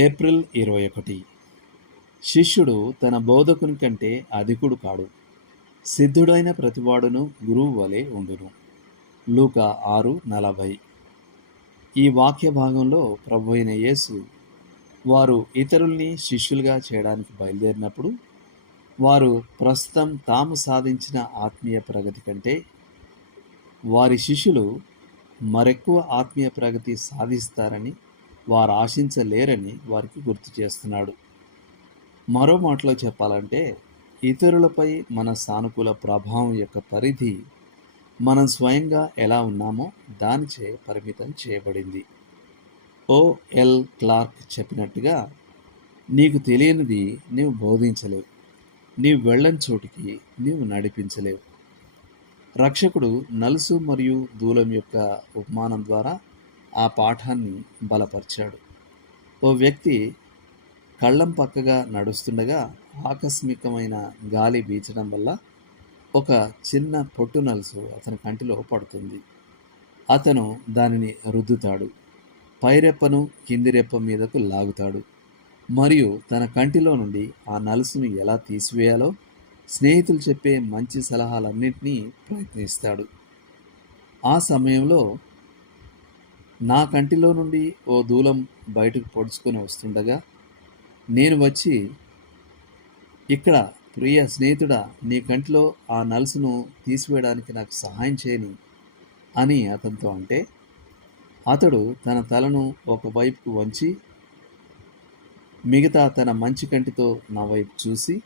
April 21. శిష్యుడు తన బోధకుని కంటే అధికుడు కాడు, సిద్ధుడైన ప్రతివాడును గురువు వలె ఉండును. లూకా 6:40. ఈ వాక్య భాగంలో ప్రభువైన యేసు వారు ఇతరుల్ని శిష్యులుగా చేయడానికి బయలుదేరినప్పుడు వారు ప్రస్తుతం తాము సాధించిన ఆత్మీయ ప్రగతి కంటే వారి శిష్యులు మరెక్కువ ఆత్మీయ ప్రగతి సాధిస్తారని వారు ఆశించలేరని వారికి గుర్తు చేస్తున్నాడు. మరో మాటలో చెప్పాలంటే, ఇతరులపై మన సానుకూల ప్రభావం యొక్క పరిధి మనం స్వయంగా ఎలా ఉన్నామో దానిచే పరిమితం చేయబడింది. O.L. క్లార్క్ చెప్పినట్టుగా, నీకు తెలియనిది నీవు బోధించలేవు, నీవు వెళ్ళని చోటికి నీవు నడిపించలేవు. రక్షకుడు నలుసు మరియు దూలం యొక్క ఉపమానం ద్వారా ఆ పాఠాన్ని బలపరిచాడు. ఓ వ్యక్తి కళ్ళం పక్కగా నడుస్తుండగా ఆకస్మికమైన గాలి వీచడం వల్ల ఒక చిన్న పొట్టు నలుసు అతని కంటిలో పడుతుంది. అతను దానిని రుద్దుతాడు, పైరెప్పను కింది రెప్ప మీదకు లాగుతాడు మరియు తన కంటిలో నుండి ఆ నలుసును ఎలా తీసివేయాలో స్నేహితులు చెప్పే మంచి సలహాలన్నింటినీ ప్రయత్నిస్తాడు. ఆ సమయంలో నా కంటిలో నుండి ఓ దూలం బయటకు పొడుచుకొని వస్తుండగా నేను వచ్చి, ఇక్కడ ప్రియ స్నేహితుడా, నీ కంటిలో ఆ నలుసును తీసివేయడానికి నాకు సహాయం చేయని అని అతనితో అంటే, అతడు తన తలను ఒకవైపుకు వంచి మిగతా తన మంచి కంటితో నా వైపు చూసి,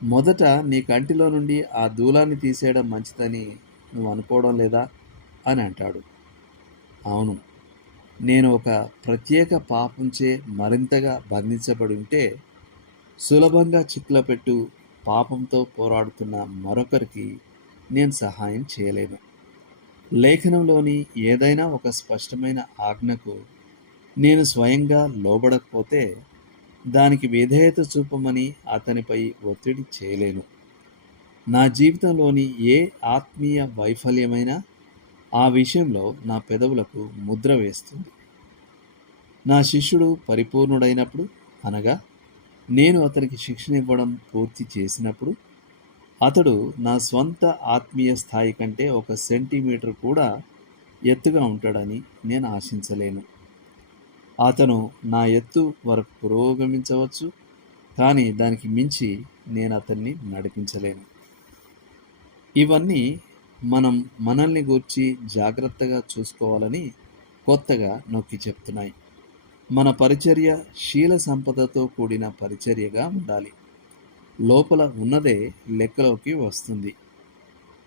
మొదట నీ కంటిలో నుండి ఆ దూలాన్ని తీసేయడం మంచిదని నువ్వు అనుకోవడం లేదా అని అంటాడు. అవును, నేను ఒక ప్రత్యేక పాపంచే మరింతగా బంధించబడి ఉంటే సులభంగా చిక్కులపెట్టు పాపంతో పోరాడుతున్న మరొకరికి నేను సహాయం చేయలేను. లేఖనంలోని ఏదైనా ఒక స్పష్టమైన ఆజ్ఞకు నేను స్వయంగా లోబడకపోతే దానికి విధేయత చూపమని అతనిపై ఒత్తిడి చేయలేను. నా జీవితంలోని ఏ ఆత్మీయ వైఫల్యమైనా ఆ విషయంలో నా పెదవులకు ముద్ర వేస్తుంది. నా శిష్యుడు పరిపూర్ణుడైనప్పుడు, అనగా నేను అతనికి శిక్షణ ఇవ్వడం పూర్తి చేసినప్పుడు, అతడు నా స్వంత ఆత్మీయ స్థాయి కంటే 1 సెంటీమీటర్ కూడా ఎత్తుగా ఉంటాడని నేను ఆశించలేను. అతను నా ఎత్తు వరకు పురోగమించవచ్చు, కానీ దానికి మించి నేను అతన్ని నడిపించలేను. ఇవన్నీ మనం మనల్ని గూర్చి జాగ్రత్తగా చూసుకోవాలని కొత్తగా నొక్కి చెప్తున్నాయి. మన పరిచర్య శీల సంపదతో కూడిన పరిచర్యగా ఉండాలి. లోపల ఉన్నదే లెక్కలోకి వస్తుంది.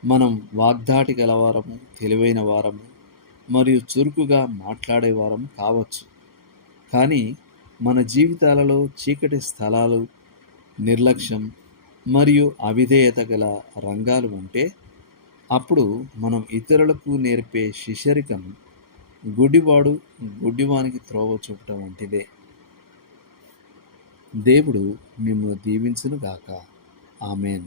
మనం వాగ్దాటి గలవారము, తెలివైన వారము మరియు చురుకుగా మాట్లాడేవారము కావచ్చు. కానీ మన జీవితాలలో చీకటి స్థలాలు, నిర్లక్ష్యం మరియు అవిధేయత గల రంగాలు ఉంటే అప్పుడు మనం ఇతరులకు నేర్పే శిష్యరికం గుడ్డివాడు గుడ్డివానికి త్రోవ చూపటం వంటిదే. దేవుడు మిమ్మల్ని దీవించునుగాక. ఆమేన్.